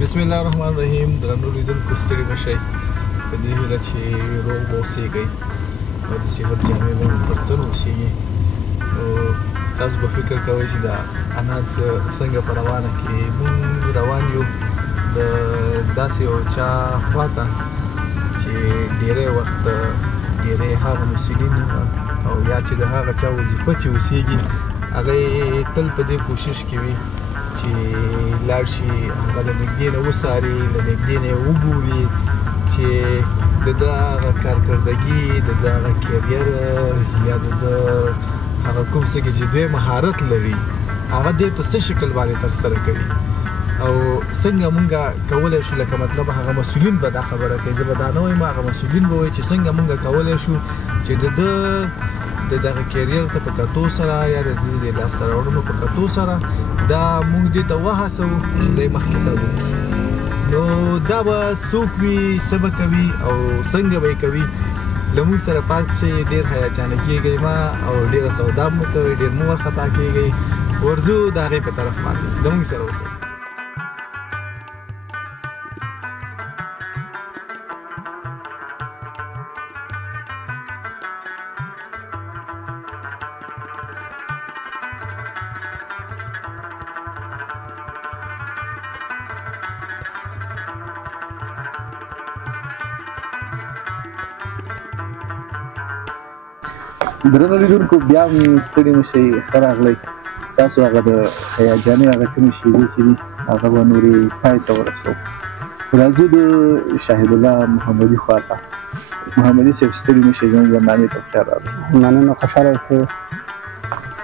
بسم الله الرحمن الرحیم. درنو لیدونکو ستړي مشئ په دې هیله چې روغ اوسئ او د صحت جامې به مو پر تن اوسېږي. نو تاسو به فکر کوئ چې دا اناس څنګه په روانه کې مونږ روان یو د داسې یو چا خواته چې ډېری وخت ډېری هغه مسؤلین او یا چې د هغه چا وظیفه چې اوسېږي هغه تل په دې کوشش کې وي چې لاړ شي هغه له نږدې نه وڅاري، له نږدې نه یې وګوري چې د ده هغه کارکردګي، د ده هغه کیریر یا د ده هغه کوم څه کې چې دوی مهارت لري هغه دی په څه شکل باندې ترسره کوي او څنګه مونږ کولی شو. لکه مطلب هغه مسؤلین به دا خبره کوي، زه به دا نه وایم، هغه مسؤلین به وایي چې څنګه مونږ کولی شو چې د ده د دغه کیریر ته په کتو سره یا د دې د لاسته راوړنو په کتو سره دا مونږ دې ته وهڅوو چې دی مخکې ته وځي. نو دا به څوک وي، څه به کوي او څنګه به یې کوي، له موږ سره پاتې شئ. ډېر هیجانه کېږئ مه او ډېره سودا مه کوئ، ډېر مه وارخطا کېږئ. ورځو د هغې په طرف باندې له موږ سره اوسئ. درنو لیدونکو بیا هم ستړي مه شئ، ښه راغلی. ستاسو هغه د هیجانې هغه کومې شېبې چې دي هغه به نورې پای ته ورسوو. راځو د شاهد الله محمدي خواته. محمدي صاحب ستړي مه شئ، زموږ برنامې ته بخیر راغلی. مننه، خوشحاله اوسئ،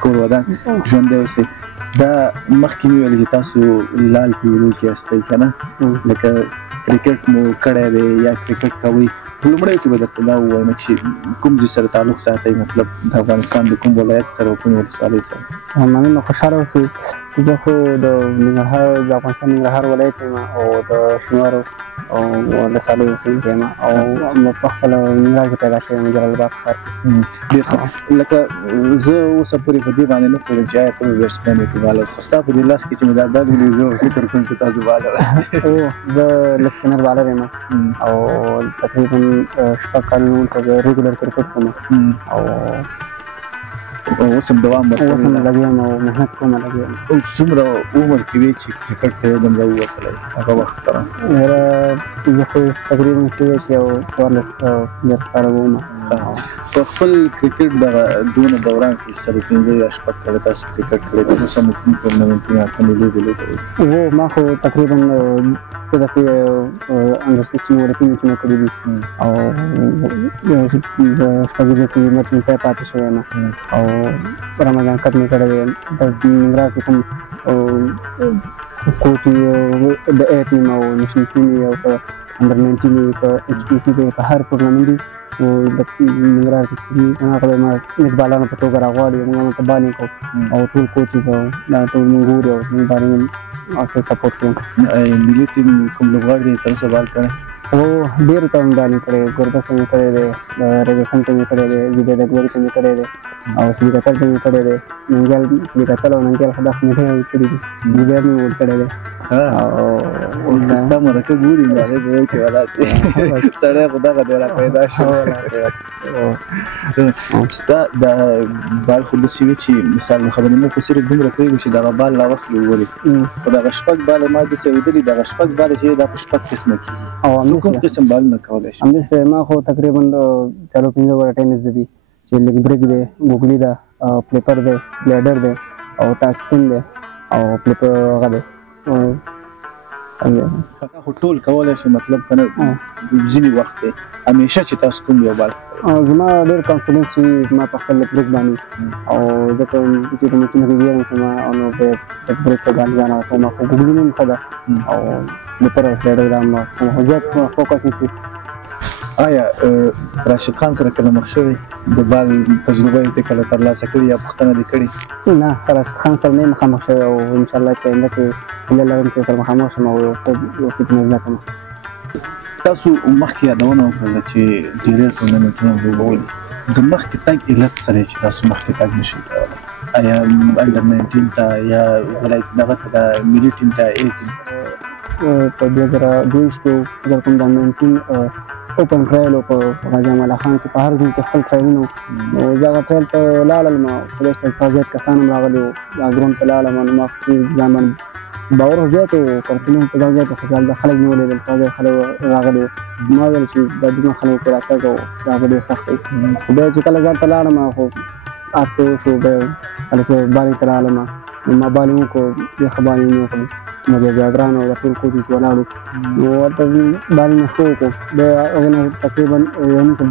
کور ودان ژوندی اوسئ. دا مخکې مې ویل چې تاسو لال پیولو کې یاستئ که نه، لکه کرکټ مو کړی دی یا کرکټ کوئ. په لومړیو کې به درته دا ووایم چې کوم ځای سره تعلق ساتئ، مطلب د افغانستان د کوم ولایت سره او کومې ولسوالۍ سره؟ مننه، خوشحاله اوسئ. زه خو د ننګرهار د افغانستان ننګرهار ولایت یم او د شینوارو او ولسوالۍ اوسېدونکی یم او په خپله ننګرهار کې پیدا شوی یم، جلال آباد ښار کې. ډېر ښه. لکه زه اوسه پورې په دې باندې نه پوهېږم چې آیا ته به بیټسمین یې که بالر، خو ستا په دې لاس کې چې مې دا بال ولید زه فکر کوم چې تاسو بالر یاست. زه لیګ سپینر بالر یم او تقریبا شپږ کلونه وروسته زه ریګولر کرکټ کوم او اوس هم دوام ورکوي. اوس هم لګیا یم او محنت کوم لګیا یم. او څومره عمر کې وې چې کرکټ ته یو دم راووتلی هغه وخت سره؟ زه خو تقریبا څه وایي چې یو 14 کاله وم. په خپل کرکټ دغه دونه دوران کې سره 15 یا شپږ کاله تاسو کرکټ کړی، تر اوسه مو کوم ټورنمنټونه کومې لوبې لوبوئ؟ ما خو تقریبا څه دفعې انډر 16 ولې میچونه کړي دي او شپږ کې میچونه ته پاتې شوی یم او رمضان کپ مې کړی دی. د ننګرهار کې کوم کوچ د اے ټیم او نیشنل ټیم او انډر 19 په ایچ پي سي کې په هر ټورنمنټ کې د ننګرهار کې هغه به ما نیټبالانو په توګه راغواړي، موږ ورته بالینګ کوو او ټول کوچز او دا ټول موږ ګورو او موږ بالینګ سپورټ کوو. ملي ټیم کوم لوبغاړي دی تر اوسه بال کړی؟ او ډېرو ته مې بالینګ کړی، ګوربس ته مې کړی دی، رګرسن ته مې کړی دی، زبید اکبري ته مې کړی دی او سلیقتل ته مې کړی دی. ننګیال سلیقتل او ننګیال خو دا خو مې ډېر کړي دي، زبید مې ور کړی دی. اوس که ستا مرکه ګوري نو هغې به وایي چې ولا سړی خو دغه دی را پیدا شو. ستا دا بال خو داسې وي چې مثال د خبرې موږ خو صرف دومره پوهېږو چې دغه بال لا وخت لولي، خو دغه شپږ باله ما داسې اورېدلي دغه شپږ باله چې دا په شپږ قسمه کېږي. کوم قسم بالونه کولی شي؟ همداسې ما خو تقریبا څلور پنځه وړه ټینس دي چې لیګ بریک دی، ګوګلي ده، فلیپر دی، سلایډر دی او ټاچ سپین دی او فلیپر هغه دی. هغه خو ټول کولی شي، مطلب که نه ځینې وخت دی همیشه چې تاسو کوم یو بال زما ډېر کانفیډنس وي زما په خپل لیګ بریک باندې او ځکه چې د میچونو کې ګیرم کوم نو د لیګ بریک په باندې ځان کوم خو ګوګلي مې ښه ده او فلیپر او سلایډر هم زیات فوکس مې کوي. آیا راشد خان سره کله مخ شوی د بال تجربه یې کله ترلاسه کړې یا پوښتنه دې کړې؟ نه، راشد خان سره نه یم مخامخ شوی او انشاءالله چې آینده کې هیله لرم چې سره مخامخ شم او یو څه مې زده کړم. تاسو مخکې یادونه وکړله چې ډېری ټورنمنټونه لوبولي، د مخکې تګ علت سره چې تاسو مخکې تګ نشئ کولی؟ آیا انډر 19 ته یا ولایت دغه ته د ملي ټیم ته اے ټیم په 2022 کې فکر کوم د 19 اوپن ټرایل په غازي امان الله خان کې په هر ځای کې خپل ټرایلونه نو دغه ټرایل ته لاړم خدای ته سازت کسان هم راغلي وو دا ګراوند ته لاړم نو ما ځان باندې باور زیات و کنټرول په ځان زیات خوشحال د خلک نه ولیدل سازت خلک راغلي وو ما ویل چې دا دومره خلکو کې راتګ او دا به ډېر سخت وي خو بیا چې کله ځان ته لاړم خو هر څه وشو بیا کله چې بالینګ ته رالم ما بالینګ وکړو یخه بالینګ مې وکړل نو بیا ګران او د ټول کوچز ولاړو نو ورته بالینګ مې ښه وکړو بیا هغې نه تقریبا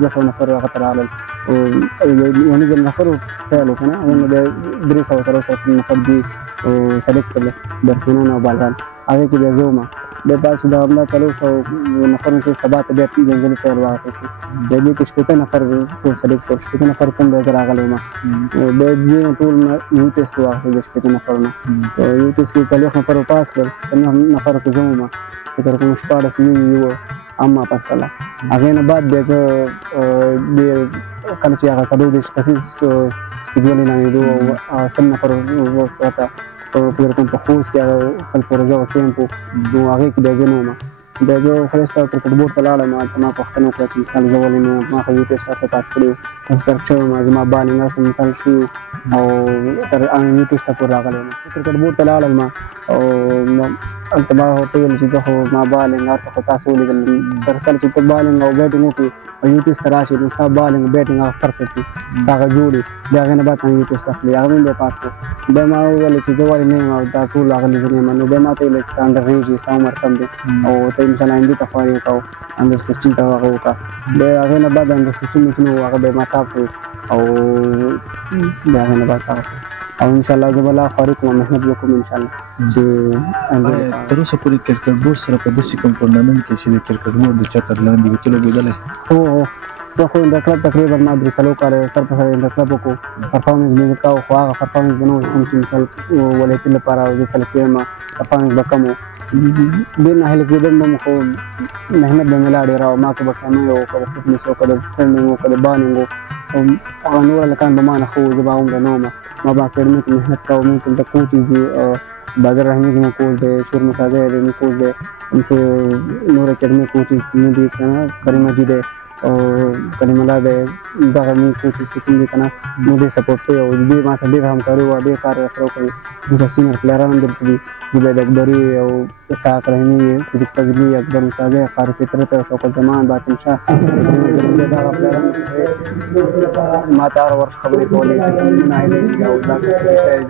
200 نفر هغه ته راغلل یو نیم نفر ټرایل وکړو نه هغې نه بیا 300 نفر دوی سلیکټ کړل بیټسمینان او بالران هغې کې بیا زه وم بیا پاتې شو د همدا 300 نفرو کې سبا ته بیا ځنګلي ټرایل واخیستل شو بیا دې کې 60 نفر ټول سلیکټ شول 60 نفر کوم بیا زه راغلی وم بیا دې نه ټول یو ټیسټ واخیستل د 60 نفرو نه یو ټیسټ کې 40 نفر پاس کړل 9 نفر کې زه وم فکر کوم 14 یو هم ما پاس کړله هغې نه بعد بیا زه کله چې هغه 24 کسیز شډیول اعلانېدو او 100 نفر ورته فکر کوم په خوست کې هغه خپل پروژه او کیمپ و نو هغې کې بیا زه نه وم بیا زه خدای شته کرکټ بورډ ته لاړم هلته ما پوښتنه وکړه چې مثال زه ولې نه ما خو یو ټیسټ هلته پاس کړی و سلکټ شوی وم زما بالینګ هسې مثال شوي او تر یو ټیسټ ته پورې راغلی وم کرکټ بورډ ته لاړم او هلته ما ورته ویل چې زه خو ما بالینګ هر څه خو تاسو ولیدل تر کله چې ته بالینګ او بیټینګ وکړې او یو ټیسټ ته راشي نو ستا بالینګ بیټینګ هغه پرفیکټ وي ستا هغه جوړ وي بیا هغې نه بعد یو ټیسټ اخلي هغه مې بیا پاس کړو بیا ما وویل چې زه ولې نه یم او دا ټول هغه لیدلي یم نو بیا ما ته ویل چې انډر رېنج یې ستا عمر کم دی او ته انشاءالله آینده ته خواري وکړه انډر 16 ته هغه وکړه بیا هغې نه بعد انډر 16 میچونه وو هغه بیا ما ټاپ کړو او بیا هغې نه بعد هغه او انشاءالله زه به لا خواري کوم محنت به کوم انشاءالله چې تر اوسه پورې کرکټ بورډ سره په داسې کوم ټورنامنټ کې چې د کرکټ بورډ د چتر لاندې وکیل لوبېدلی هو زه خو انډر کلب تقریبا ما 3 کاله سر په سر انډر کلب وکړو پرفارمنس مې وکړو خو هغه پرفارمنس به نه و کوم چې مثال ولایتي لپاره زه سلیکټ یم پرفارمنس به کم و ډېر ناهیله کېدم به مو خو محنت به مې لا ډېره او ما که به کامل و که د فټنس و که د فیلډینګ و که د بالینګ و هغه نور هلکان به ما نه ښه و زه به هغومره نه وم ما به اکیډمي کې محنت کوم ممکن د کوچز دي بادر رحمي زموږ کوچ دی شیر مساځی زموږ کوچ دی همسې نور اکیډمي کوچز نه دي که نه کریم حاجي دی او کلیم الله دی دغه مونږ کوچز چې کوم دي که نه موږ ډېر سپورټ کوي او دوی ما سره ډېر همکاري وه ډېر کار راسره وکړي دوی به سینیر پلیران هم دلته دي زبید اکبري او اسحاق رحیمي صدیق فضلي اکبر مساځی قاري فطرت شوکت زمان باطن شاه دغه پلیران ما ته هر وخت خبرې کولې چې کومونه عیلې او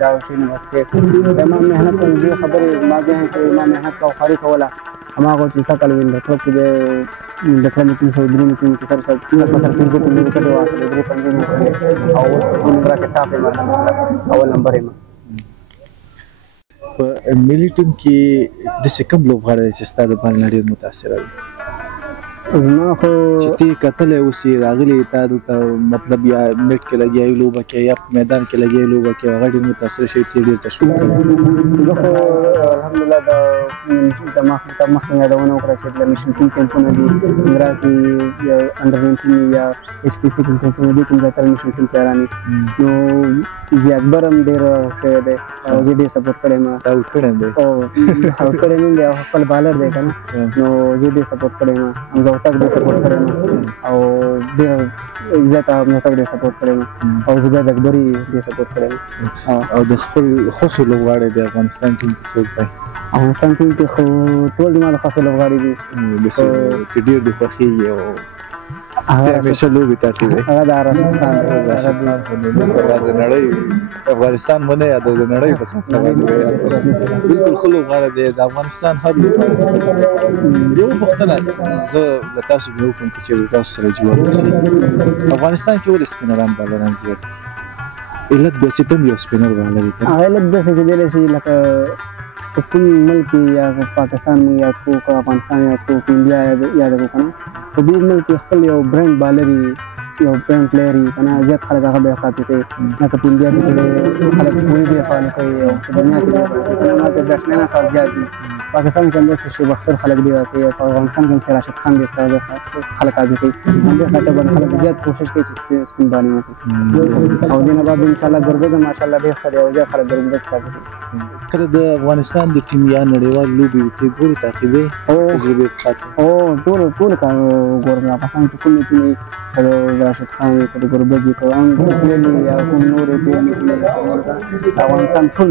دا شی نه وکړې ما محنت کوم دې خبرې ما ذهن کې ما محنت کوم خواري کوله هماغه چې سکل وین د کلب کې د کلب کې څو درې کې سر په سر پنځه په وکړې واخلې درې پنځه وکړې او اوس په نمبر کې ټاپ یې اول نمبر یې په ملي ټیم کې داسې کوم لوبغاړی دی چې ستا د بال نه ډېر متاثره دی زما خو چې ته یې کتلی اوس یې راغلی تا دلته مطلب یا میټ کې لګیا یې لوبه کې یا په میدان کې لګیا یې لوبه کې هغه ډېر متاثره شوی ته یې ډېر تشویق کوي زه خو الحمدلله زما مخکې یادونه وکړه چې د نیشنل ټیم کیمپونه دي ننګرهار کې انډر 19 یا ایچ پي سي کیمپونه دي کوم زیاتره نیشنل ټیم پلیران دي نو زی اکبر هم ډېر شوی دی او زه ډېر سپورټ کړی یم آوټ کړی دی آوټ کړی یم دی او خپل بالر دی که نه نو زه ډېر سپورټ کړی یم حمزه هوتک ډېر سپورټ کړی یم او ډېر زیاته حمزه هوتک ډېر سپورټ کړی یم او زبید اکبري ډېر سپورټ کړی یم او د خپل خوښې لوبغاړی د افغانستان ټیم کې څوک دی افغانستان ټیم کې خو ټول زما د خوښې لوبغاړي دي چې ډېر دې خوښېږي او همیشه لوبې تاتې دی هغه د راشد خان دی سبا د نړۍ افغانستان مو نه یادوي د نړۍ په سطحه باندې بلکل ښه لوبغاړی دی د افغانستان هر لوبغاړی یو پوښتنه زه له تاسو به وکړم که چېرې تاسو سره جواب وشي افغانستان کې ولې سپینران بالران زیات دي علت داسې کوم یو سپینر بالر دی هغه علت داسې کېدلی شي لکه په کوم ملک یا پاکستان مونږ یاد کړو که افغانستان یاد کړو که انډیا یاد کړو که نه په دې ملک کې خپل یو برانډ بالر وي یو برانډ پلیر وي که نه زیات خلک هغه بیا کاپي کوي لکه په انډیا کې خلک پورې ډېر فالو کوي او په دنیا کې هلته بیټسمینان سره زیات دي پاکستان کې هم داسې شیب اختر خلک ډېر کوي او په افغانستان کې هم چې راشد خان ډېر سره خلک عادي کوي همدې خاطر باندې خلک زیات کوشش کوي چې سپین بالینګ وکړي او دې نه بعد انشاءالله ګربز هم ماشاءالله ډېر ښه دی او زیات خلک ګربز تعقیبوي. کله د افغانستان د ټیم یا نړیوال لوبې ته ګورې تعقیبوي تجربې په خاطر؟ ټول کار ګورم افغانستان کې کوم ټیم د راشد خان که د ګربز وي که هم سپلې یا کوم نورې ټیم افغانستان ټول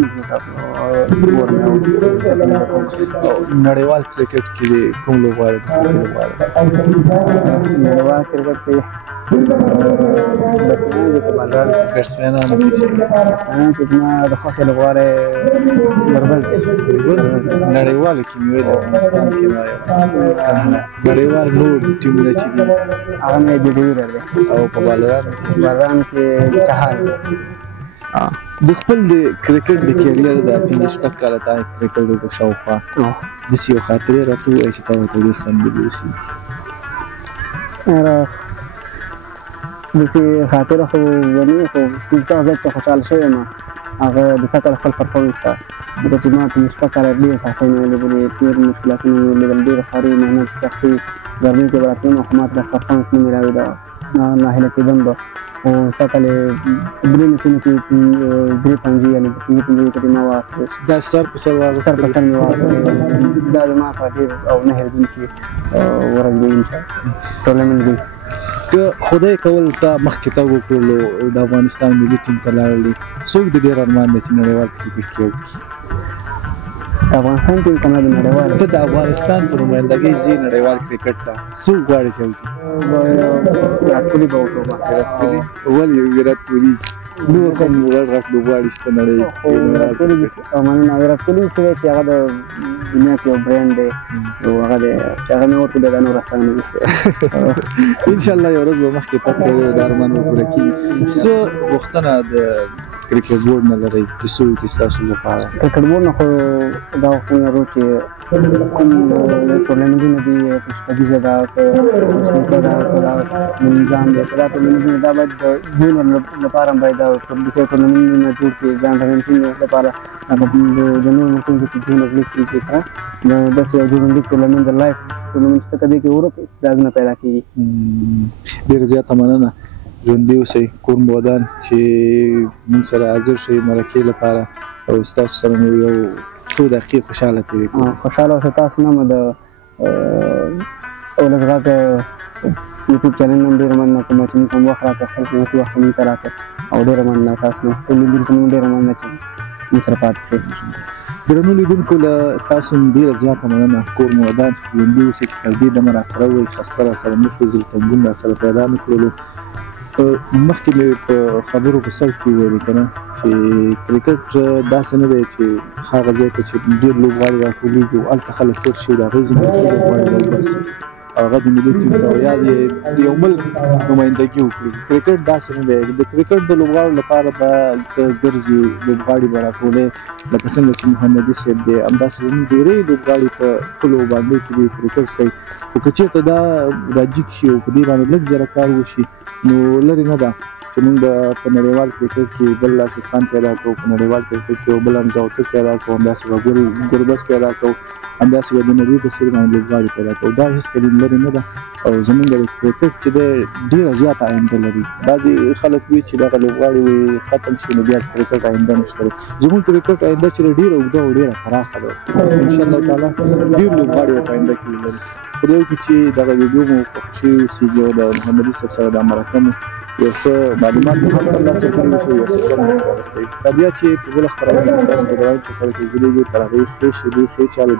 ګورم. نړیوال کرکټ کې کوم لوبغاړی نړیوال کرکټ کې بیټسمینان کې زما د خوښې لوبغاړی ګربز دی. نړیوالو کې مې ویل افغانستان کې نړیوال نور ټیمونه چې دي هغه مې د ډیویلر دی او په بالران کې چهار. د خپل د کرکټ د کیریر د 15 کاله تا کرکټ وکړو شاوخوا داسې یو خاطرې راته ووایه چې تا ورته ډېر خندلي اوسي. داسې خاطره خو ونې خو چې زه زیات خوشحاله شوی یم هغه د سږ کال خپل پرفارمنس ته ځکه چې ما 15 کاله ډېر سختۍ مې ولیدلې ډېر مشکلاتونه مې ولیدل ډېر خواري محنت سختي ګرمۍ کې به راتلم خو ما ته پرفارمنس نه مې راوړېده ناهیله کېدم به خو سږ کال یې درې میچونو کې درې پنجې یعنې د پنځه پنځه وکټې ما واخیست. دا سر په سر مې واخیست دا زما په ډېر او نه هېرېدونکې ورځ دی انشاءالله ټورنمنټ دی. که خدای کول تا مخکې تګ وکړلو د افغانستان ملي ټیم ته لاړلې څوک د ډېر ارمان دی چې نړیوال کرکټ کې وکړي؟ افغانستان کې که نه د نړیوال ته د افغانستان په نمایندګۍ ځې نړیوال کرکټ ته څوک غواړې چې وکړي؟ ویرات کوهلي به وکړو. ولې ویرات کوهلي؟ نور کوم غټ غټ لوبغاړي شته نړۍ کې؟ مننه. ویرات کوهلي څه دی چې هغه د دنیا کې یو برانډ دی او هغه دی چې هغه مې ورته دا نور اسانه نه ویسته انشاءالله یو ورځ به مخکې تګ کوي او د ارمان به پوره کېږي. څه غوښتنه د کرکټ بورډ نه لرئ چې څه وکړي ستاسو لپاره؟ کرکټ بورډ نه خو دا غوښتنه لرو چې کوم ټورنمنټونه دي شپږیزه ده که شنیکه ده که دا نظام دی که دا ټورنمنټونه دا باید د جونر لپاره باید دا داسې ټورنمنټونه جوړ کړي د انډر 19 لپاره د نورو ملکونو کې چې جونر لیګ کېږي که داسې یو جونر لیګ ټورنمنټ د لایف ټورنمنټ شته که دې کې ورو استعدادونه پیدا کېږي. ډېره زیاته مننه. ژوندي اوسئ کور مو ودان چې موږ سره حاضر شئ مرکې لپاره او ستاسو سره مو یو څو دقیقې خوشحاله تېرې کړو. خوشحاله اوسئ. تاسو نه مو د ولس غږ یوټیوب چینل نه هم ډېره مننه کوم چې موږ هم وخت راکړه خپل قیمتي وخت موږ ته راکړه او ډېره مننه تاسو نه ټول لیدونکو موږ ډېره مننه چې موږ سره پاتې شئ. درنو لیدونکو له تاسو ډېره زیاته مننه. کور مو ودان ژوندي اوسئ چې تر دې دمه راسره وئ خسته راسره نه شو زړه تنګون راسره پیدا نه کړلو. مخکې مې په خبرو په سر کې وویلې که نه چې کرکټ داسې نه دی چې هغه ځای ته چې ډېر لوبغاړي راټولېږي او هلته خلک تېر شي د هغوی څخه څو لوبغاړي راوباسي هغه د ملي ټیم ته یا د یو ملک نمایندګي وکړي. کرکټ داسې نه دی. د کرکټ د لوبغاړو لپاره به ګرځي لوبغاړي به راټولې لکه څنګه چې محمدي صاحب دی همداسې زموږ ډېری لوبغاړي په خپلو باندې کې دي کرکټ کوي خو که چېرته دا راجیګ شي او په دې باندې لږ زره کار وشي نو لرې نه ده چې موږ به په نړیوال کرکټ کې بل راشد خان پیدا کړو په نړیوال کرکټ کې بل حمزه هوتک پیدا کړو همداسې به ګربز پیدا کړو همداسې به د نبي په څېر باندې لوبغاړي پیدا کړو. دا هېڅکله لرې نه ده او زموږ د کرکټ چې دی ډېره زیاته آینده لري. بعضې خلک وایي چې دغه لوبغاړي ختم شي نو بیا کرکټ آینده نشته دی. زموږ کرکټ آینده چې ډېره اوږده او ډېره پراخه ده انشاءالله تعالی ډېر لوبغاړي به په آینده کې ولري. خدای وکړي چې دغه ویډیو مو خوښ شوي اوسېږي او د محمدي صاحب سره دا مرکه مو یو څه معلومات مو هم ترلاسه کړي اوسئ یو څه کار مو ورسوي. دا بیا چې په بله خپرونه کې ستاسو په درانه چکر کې ځلېږي تر هغې ښې شېبې ښې چالې